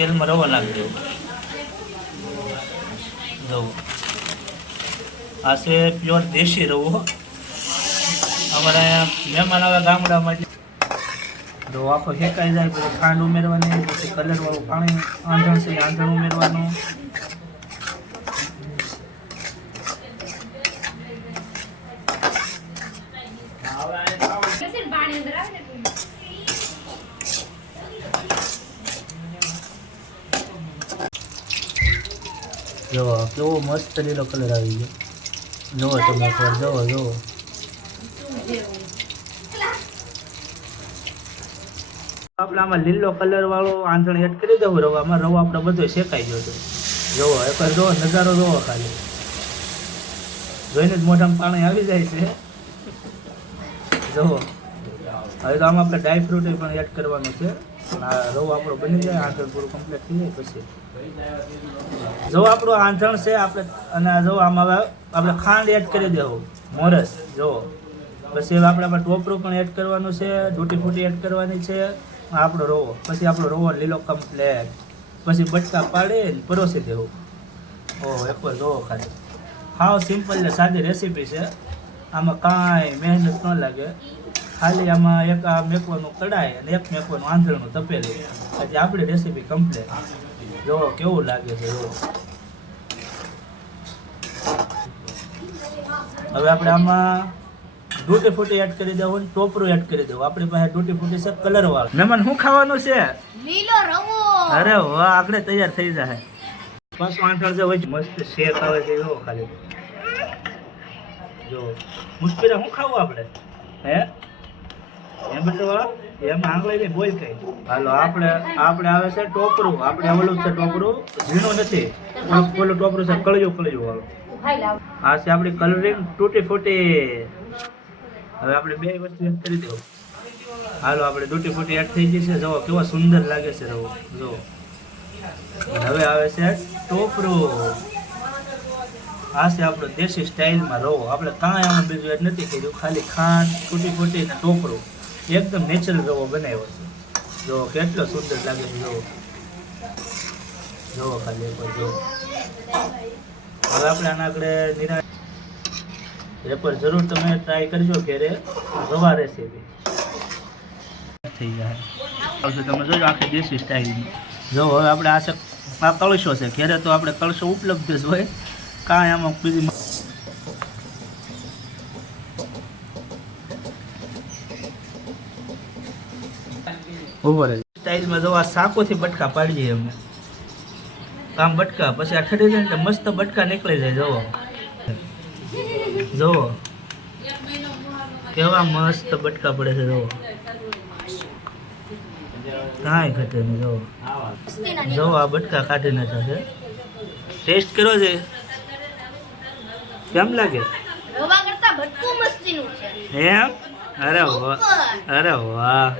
તેલમાં રવો નાખી દેવો રવો આ છે પ્યોર દેશી રવો અમારે મહેમાન આવે ગામડામાં રવો આખો શેકાઈ જાય, પછી ખાંડ ઉમેરવાની, પછી કલરવાળું પાણી આંધણ છે આંધણ ઉમેરવાનું. જુઓ કેવો મસ્ત લીલો કલર આવી ગયો. જોવો તમે એકવાર જુઓ જોવો આપણે આમાં લીલો કલર વાળો આંધણ એડ કરી દઉં રવામાં રવો આપણે બધો શેકાઈ ગયો હતો જુઓ એકવાર જોવો નજારો જોવો ખાલી. જોઈને જ મોઢામાં પાણી આવી જાય છે. જુઓ હવે તો આમાં આપણે ડ્રાય ફ્રૂટ પણ એડ કરવાનું છે. આ રવો આપણો બની જાય, આંધણ પૂરું કમ્પ્લીટ થઈ જાય પછી. જો આપણું આંધણ છે, આપણે અને જો આમાં હવે આપણે ખાંડ એડ કરી દેવું. મોરસ જો પછી હવે આપણે આમાં ટોપરું પણ એડ કરવાનું છે ટૂટી ફૂટી એડ કરવાની છે આપણો રવો. પછી આપણો રવો લીલો કમ્પ્લેટ પછી બટકા પાડી પરોસી દેવું. ઓહો એકવાર જોવો ખાલી. હાવ સિમ્પલ ને સાદી રેસીપી છે. આમાં કાંઈ મહેનત ન લાગે. ખાલી આમાં એક આ મેકવાનું કડાય અને એક મેકવાનું આંધળનું તપેલું પછી આપણી રેસીપી કમ્પ્લીટ જો કેવું લાગે છે જો. હવે આપણે આમાં ડૂટી ફૂટી એડ કરી દેવું અને ટોપરું એડ કરી દેવું. આપણી પાસે ડૂટી ફૂટી છે કલર વાળું. મહેમાન શું ખાવાનું છે? લીલો રવો. અરે વાહ આપણે તૈયાર થઈ જાય બસ આંઠળ જે હોય છે, મસ્ત શેક આવે છે એવો ખાલી. જો. મુશ્કેલ શું ખાવું આપણે? હે? એમ આંગળી નહીં હાલો, આપણે આપણે આવે છે ટોપરું. આપણે ઓલું છે ટોપરું. નથી. ઓલું ટોપરું છે, કળિયું કળિયું વાળું. આ છે આપણી કલરિંગ તૂટી ફૂટી. હવે આપણે બે વસ્તુ એડ કરી દઉં હાલો, આપણે તૂટી ફૂટી એડ થઈ ગઈ છે. જુઓ, કેવો સુંદર લાગે છે રવો જુઓ. હવે આવે છે ટોપરું. આ છે આપણો દેશી સ્ટાઇલમાં રવો. આપણે કાંઈ આમાં બીજું એડ નથી કર્યું. ખાલી ખાંડ, તૂટી ફૂટી ને ટોપરું. એકદમ નેચરલ રવો બનાવ્યો છે. જો કેટલો સુંદર લાગે છે જો જોવો ખાલી એકવાર જો હવે આપણે આના આગળ નિરા એકવાર જરૂર તમે ટ્રાય કરજો ઘેરે. રવા રેસીપી થઈ જાય. આવશે તમે જોજો આખી દેશી સ્ટાઇલની જો હવે આપણે આ છે આ કળશો છે. ઘેરે તો આપણે કળશો ઉપલબ્ધ જ હોય. કાંઈ આમાં બીજી ઊભો રહે સ્ટાઇલમાં જો આ સાકોથી બટકા પાડીએ અમે કામ બટકા પછી આ ઠરી જાય ને મસ્ત બટકા નીકળી જાય જોવો જોવો કેવા મસ્ત બટકા પડે છે જોવો કાંઈ ઘટે નહીં જોવો જોવો આ બટકા કાઢી નાખ્યા છે. ટેસ્ટ કર્યો છે? કેમ લાગે? રવા કરતા ભટકું મસ્તીનું છે. એમ? અરે વાહ. અરે વાહ.